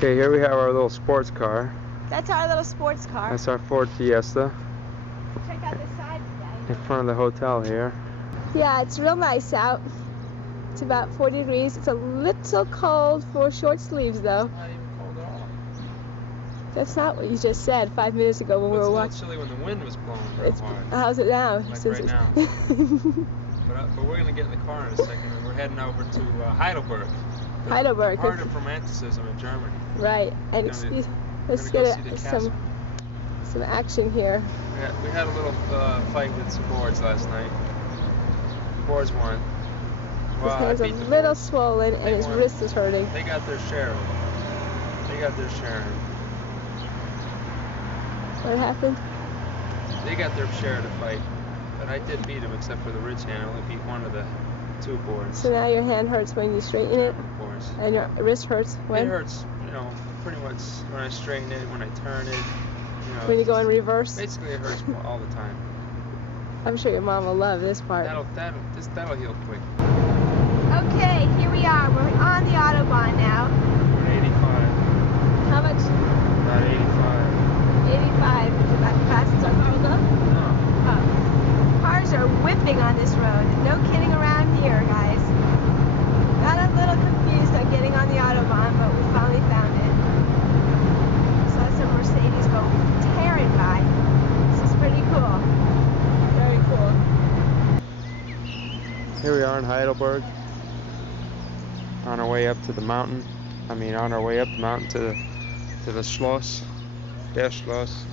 Okay, here we have our little sports car. That's our little sports car. That's our Ford Fiesta. Check out the side In front of the hotel here. Yeah, it's real nice out. It's about 40 degrees. It's a little cold for short sleeves though. It's not even cold at all. That's not what you just said 5 minutes ago when we were watching. It's a little chilly when the wind was blowing real hard. How's it now? Like right now. But we're going to get in the car in a second and we're heading over to Heidelberg. Heidelberg. The heart of romanticism in Germany. Right. And let's get some action here. We had a little fight with some boards last night. The boards won. His hand's a little swollen and his wrist is hurting. They got their share. They got their share. What happened? They got their share of the fight. But I did beat him except for the ridge hand. I only beat one of the two boards. So now your hand hurts when you straighten it? Boards. And your wrist hurts when? It hurts, you know, pretty much when I straighten it, when I turn it. You know, when you go in reverse? Basically it hurts all the time. I'm sure your mom will love this part. That'll heal quick. Okay, here we are. We're on the Autobahn now. 85. How much? About 85. 85. Is it about to pass its own No. Oh. Cars are whipping on this road. No kidding around here, guys. Got a little confused on getting on the Autobahn, but we finally found it. Saw some Mercedes go tearing by. This is pretty cool. Very cool. Here we are in Heidelberg. On our way up to the mountain. On our way up the mountain to the Schloss. Der Schloss.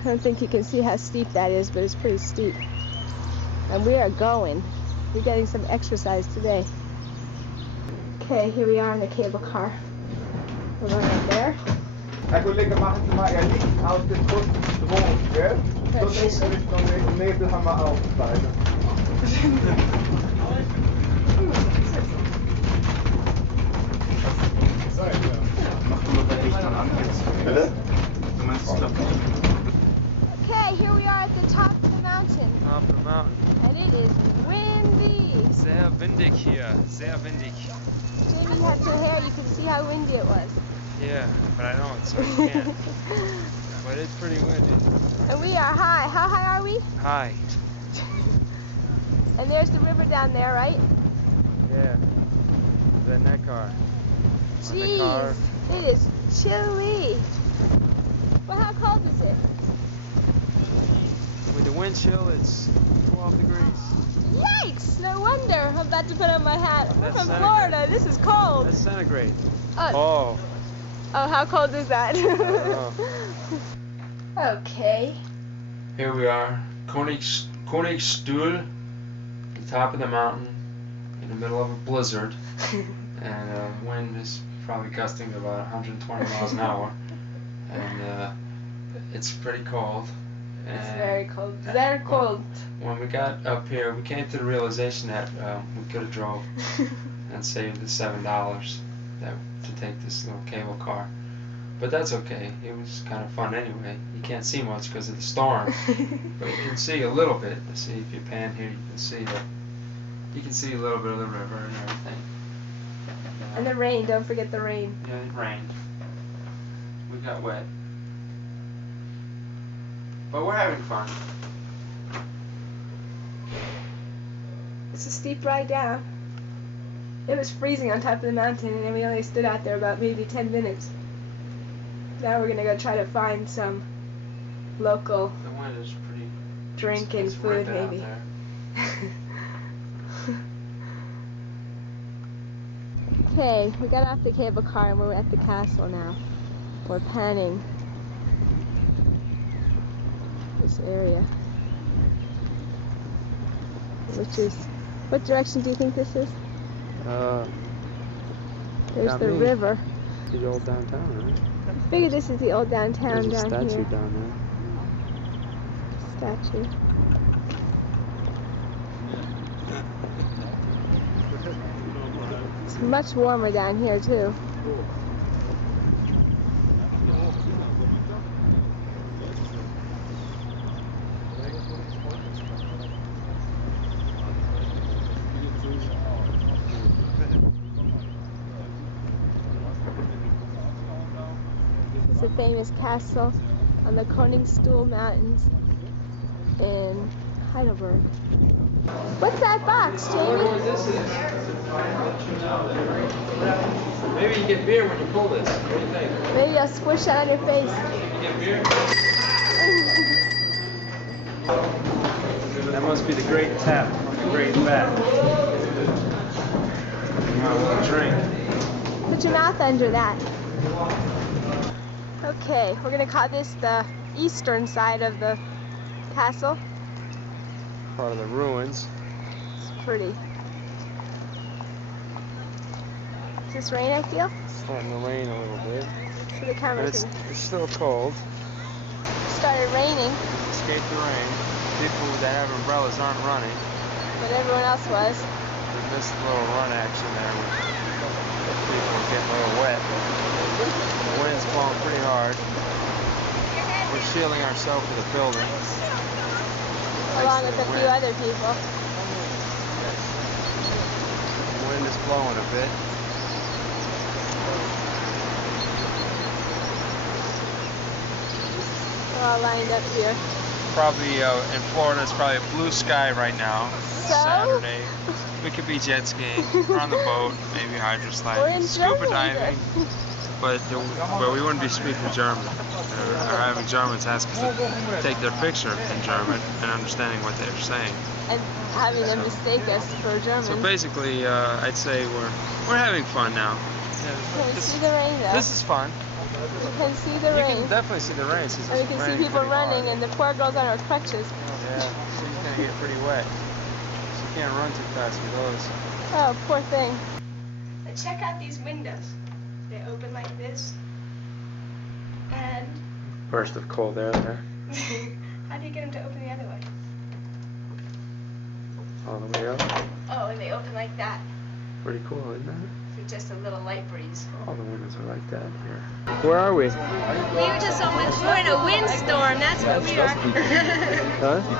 I don't think you can see how steep that is, but it's pretty steep. And we are going. We're getting some exercise today. Okay, here we are in the cable car. We're going right there. Jeg kunne lægge mærke til mig, jeg lige af det på drog, ja? Så tænker jeg, hvis nogle næbet har mig afspejlet. Okay, here we are at the top of the mountain. Top of the mountain. And it is windy. Sehr windig hier. Sehr windig. Maybe you have your hair, you can see how windy it was. Yeah, but I don't, so you can't. But it's pretty windy. And we are high. How high are we? High. And there's the river down there, right? Yeah. The Neckar. Jeez, it is chilly. Well, how cold is it? With the wind chill, it's 12 degrees. Yikes! No wonder. I'm about to put on my hat. We're That's from centigrade. Florida. This is cold. That's centigrade. Oh, how cold is that? Oh. Okay. Here we are, Königsstuhl, the top of the mountain, in the middle of a blizzard, and the wind is probably gusting to about 120 miles an hour, and it's pretty cold. It's very cold. Very cold. When we got up here, we came to the realization that we could have drove and saved the $7 to take this little cable car. But that's okay. It was kind of fun anyway. You can't see much because of the storm, but you can see a little bit. See, if you pan here, you can see a little bit of the river and everything. And the rain. Don't forget the rain. Yeah, it rained. We got wet, but we're having fun. It's a steep ride down. It was freezing on top of the mountain, and we only stood out there about maybe 10 minutes. Now we're gonna go try to find some local The wind is pretty. drink and it's food, ripping out maybe. Okay, we got off the cable car and we're at the castle now. We're panning this area. What direction do you think this is? There's the river. The old downtown, right? I figured this is the old downtown There's a down statue here. down Statue. It's much warmer down here too. It's a famous castle on the Koningsstuhl Mountains in Heidelberg. What's that box, I wonder Jamie? what this is. Maybe you get beer when you pull this. What do you think? Maybe I'll squish that on your face. You get beer? That must be the great tap, the great vat. Drink. Put your mouth under that. Okay, we're gonna call this the eastern side of the castle. Part of the ruins. It's pretty. Does this rain, I feel? It's starting to rain a little bit. So the camera But it's can... still cold. Started raining, Escape the rain. People that have umbrellas aren't running. but everyone else was. We missed a little run action there with people getting a little wet. The wind's blowing pretty hard. We're shielding ourselves with a building. Along with a few other people. The wind is blowing a bit. We're all lined up here. Probably in Florida, it's probably a blue sky right now. So? Saturday. We could be jet skiing, or on the boat, maybe hydro We're sliding, in scuba Germany. diving. But we wouldn't be speaking German, or having Germans ask us to take their picture in German and understanding what they're saying. And having them mistake us for Germans. So basically, I'd say we're having fun now. Can we see the rain though? This is fun. You can see the You rain. can definitely see the rain. It's And we can see raining people pretty running hard. and the poor girl's on her crutches. Yeah, she's gonna get pretty wet. She can't run too fast with those. Oh, poor thing. But check out these windows. They open like this. And Burst of cold air there. how do you get them to open the other way? All the way up. Oh, and they open like that. Pretty cool, isn't it? For just a little light breeze. All the windows are like that here. Where are we? We were just almost, we're in a windstorm, that's what we are. Huh? We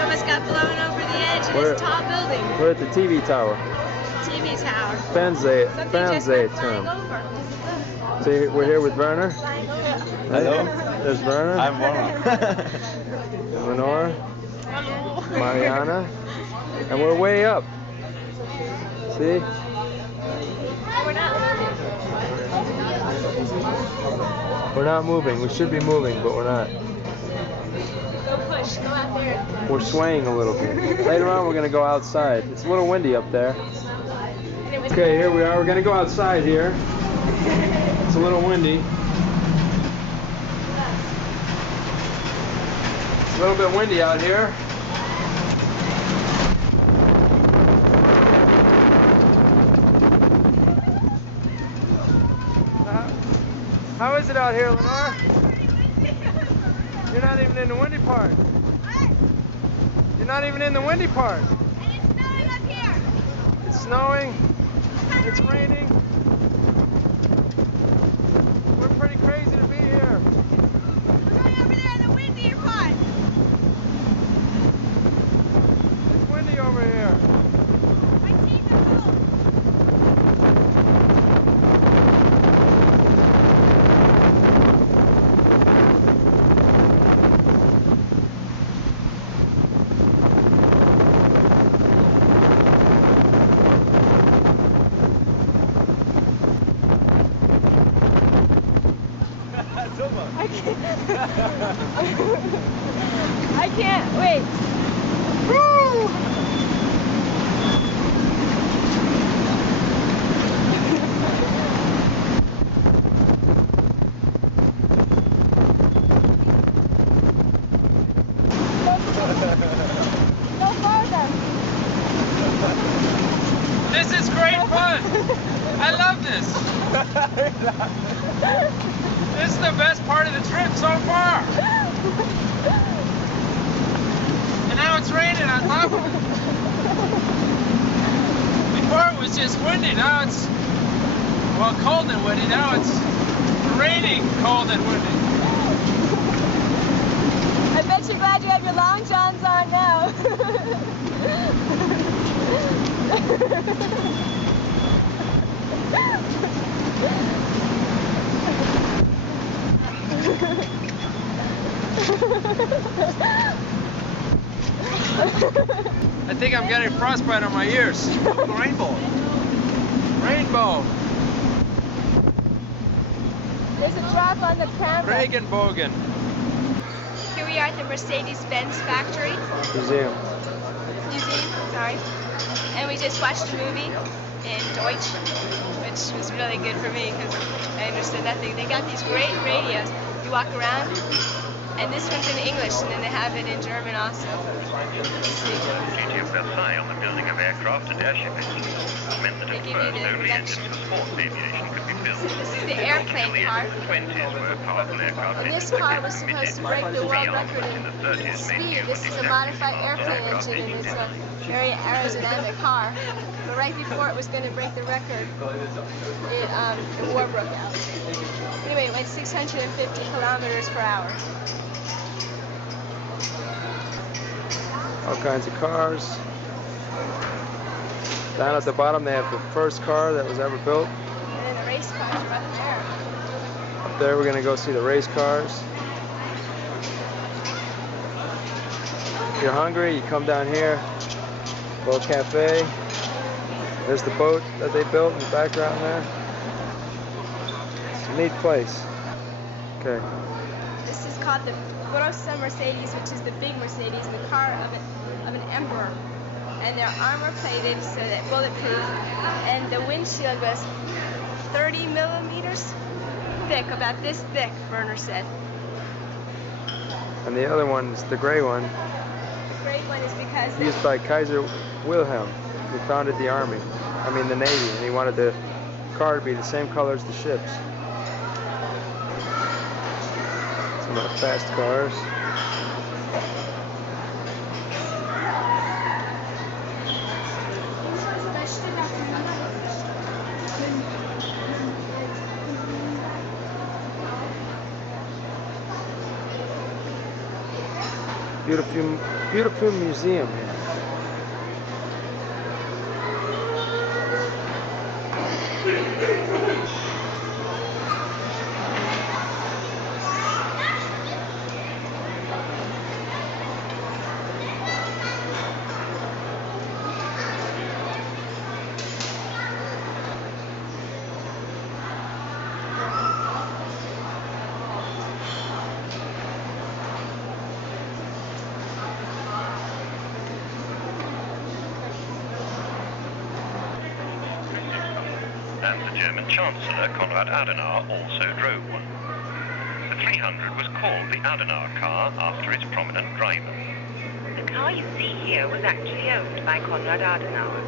almost got blown over the edge of We're- this tall building. We're at the TV tower. TV tower. Fernseh Something just went term. flying over. See, we're here with Werner. Hello. There's Werner. I'm Werner. Lenore. Marianna. And we're way up. See? We're not moving. We're not moving. We should be moving, but we're not. Go push, go out there. We're swaying a little bit. Later on, we're going to go outside. It's a little windy up there. And it was Okay, here we are. We're going to go outside here. It's a little windy. It's a little bit windy out here. How is it out here, Lenore? You're not even in the windy part. You're not even in the windy part. And it's snowing up here. It's snowing. It's raining. We're pretty crazy to be here. We're going over there in the windier part. It's windy over here. My teeth are cold. I can't wait. Woo! Go farther. This is great fun. I love this. This is the best part of the trip so far. And now it's raining on top of it. Before it was just windy, now it's, well, cold and windy. Now it's raining, cold and windy. I bet you're glad you have your long johns on now. I think I'm getting frostbite on my ears. Rainbow. Rainbow. There's a drop on the tram. Regenbogen. Here we are at the Mercedes-Benz factory. Museum. Sorry. And we just watched a movie in Deutsch, which was really good for me because I understood nothing. They got these great radios. You walk around, and this one's in English, and then they have it in German also. Duty of Versailles on the building of aircraft and airship engines meant that They at give you first the only engines introduction. for sports aviation could be built. This is the airplane part. In the 20s were powerful aircraft And this engines car that was permitted supposed to break the world real record in the 30s in made speed. human This is a exactly modified fast airplane aircraft engine, and engines it's a did. very aerodynamic car. But right before it was going to break the record, the war broke out. Anyway, it went 650 kilometers per hour. All kinds of cars. Down at the bottom they have the first car that was ever built. And then the race cars are up there. Up there we're going to go see the race cars. If you're hungry, you come down here. Little cafe. There's the boat that they built in the background there. It's a neat place. Okay. This is called the Grosse Mercedes, which is the big Mercedes, the car of an emperor. And they're armor plated so that bulletproof. And the windshield was 30 millimeters thick, about this thick, Werner said. And the other one's the gray one, The great one is because used by Kaiser Wilhelm, who founded the army. I mean the navy, and he wanted the car to be the same color as the ships. Some of the fast cars. Beautiful, beautiful museum here. And the German Chancellor, Konrad Adenauer, also drove one. The 300 was called the Adenauer car after its prominent driver. The car you see here was actually owned by Konrad Adenauer.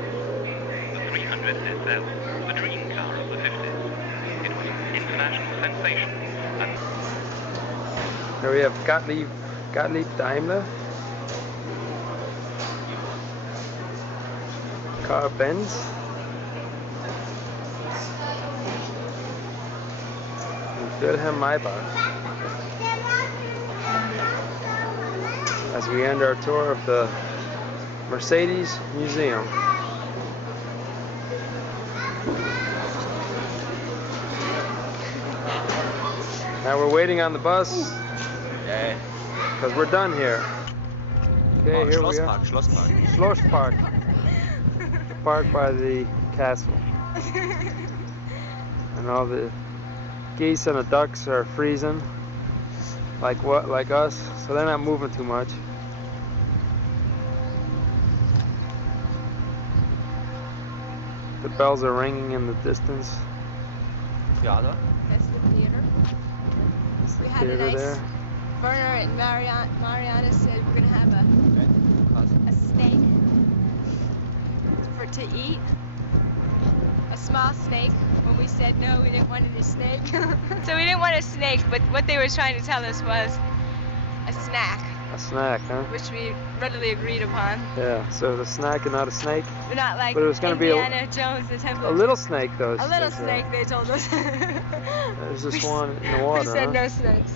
The 300 SL was the dream car of the 50s. It was an international sensation. And Here we have Gottlieb Daimler. Car Benz. Wilhelm Maybach. As we end our tour of the Mercedes Museum. Now we're waiting on the bus because we're done here. Okay, here we are. Schlosspark. The park by the castle. And all the geese and the ducks are freezing, like us, so they're not moving too much. The bells are ringing in the distance. that's the theater. That's the We had a theater nice there. Werner and Marianna said we're gonna have a steak to eat. A small snake. When we said no, we didn't want any snake. So we didn't want a snake, but what they were trying to tell us was a snack, A snack, huh? which we readily agreed upon. Yeah, so the snack and not a snake. But not like But it was gonna be Indiana Jones, the Temple. A little snake, though. A little they said. snake, they told us. There's this one in the water, We said huh? no snakes.